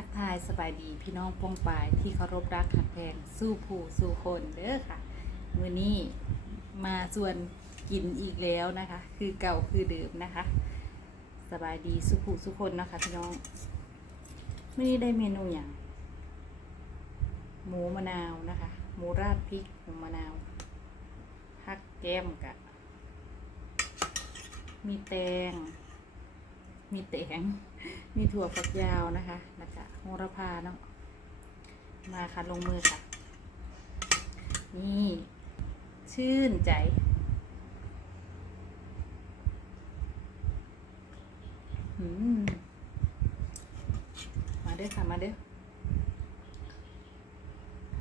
ทักทายสบายดีพี่น้องปองปายที่เคารพรักหักแพงสู้ผู้สู้คนเด้อค่ะมือนี้มาส่วนกินอีกแล้วนะคะ คือเก่าคือเดิมนะคะ สบายดีสุผู้สุคนนะคะพี่น้องมื่อนี้ได้เมนูอย่างหมูมะนาวนะคะหมูราดพริกหมูมะนาวผักแก้มกะ มีแตง มีแตง มีถั่วฝักยาวนะคะแล้วก็โหระพาเนาะมาค่ะลงมือค่ะ นี่ ชื่นใจมมาเด้อค่ะ มาเด้อ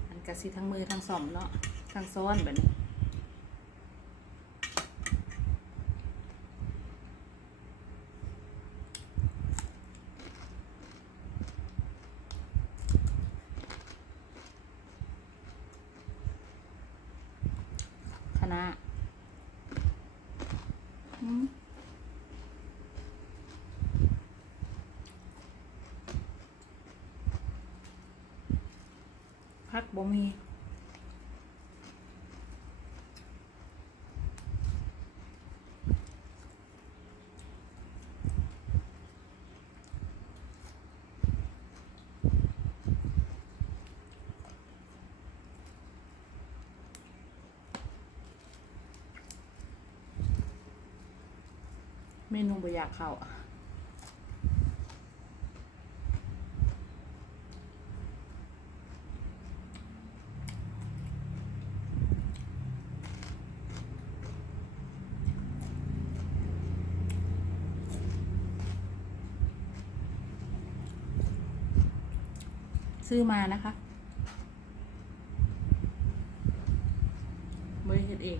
อันกะสิทั้งมือทั้งสองเนาะทั้งซ้อนแบบนี้ คณะอืมพัก บ่มีเมนูบ่อยากเข้า ซื้อมานะคะบริเฮ็ดเอง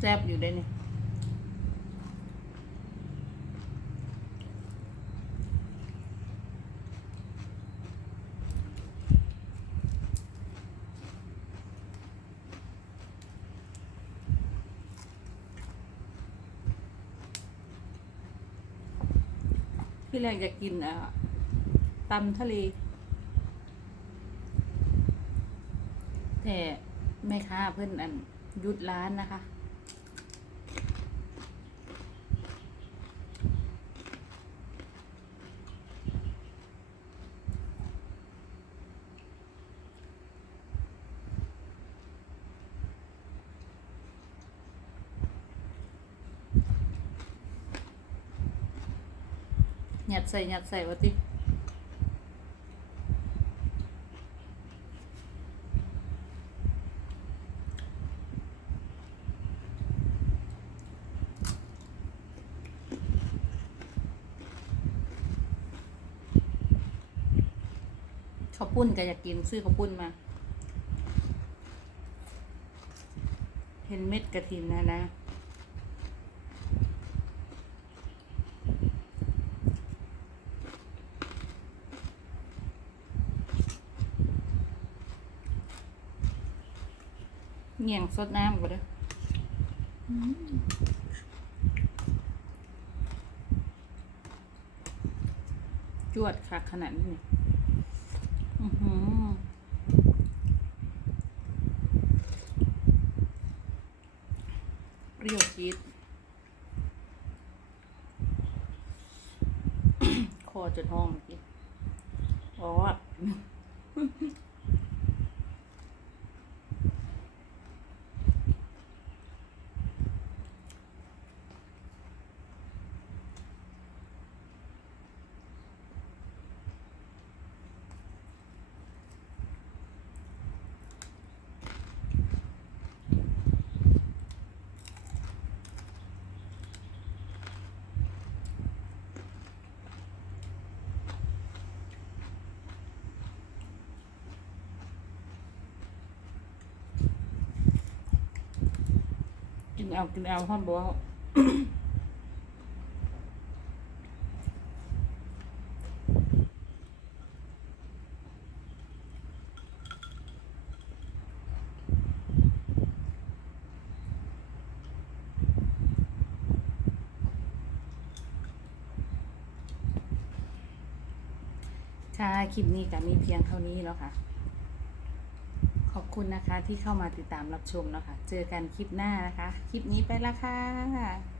แซ่บอยู่ได้เนี่ย พี่แรกจะกินอะตำทะเล แต่แม่ค้าเพื่อนอันหยุดร้านนะคะ หยัดใส่หยัดใส่วะติข้าวปุ้นก็อยากกินซื้อข้าวปุ้นมา เห็นเม็ดกระถินนะนะ เงี่ยงสดน้ำก็ได้ออืมจวดค่ะขนาดนี้เนี่ยอื้อหือเปรี้ยวจี๊ดคอจนห้องเมื่อกี้อ๋อินเอากินเอาห้อมบอกค่ะคลิปนี้ก็มีเพียงเท่านี้แล้วค่ะ ขอบคุณนะคะที่เข้ามาติดตามรับชมนะคะ เจอกันคลิปหน้านะคะ คลิปนี้ไปละค่ะ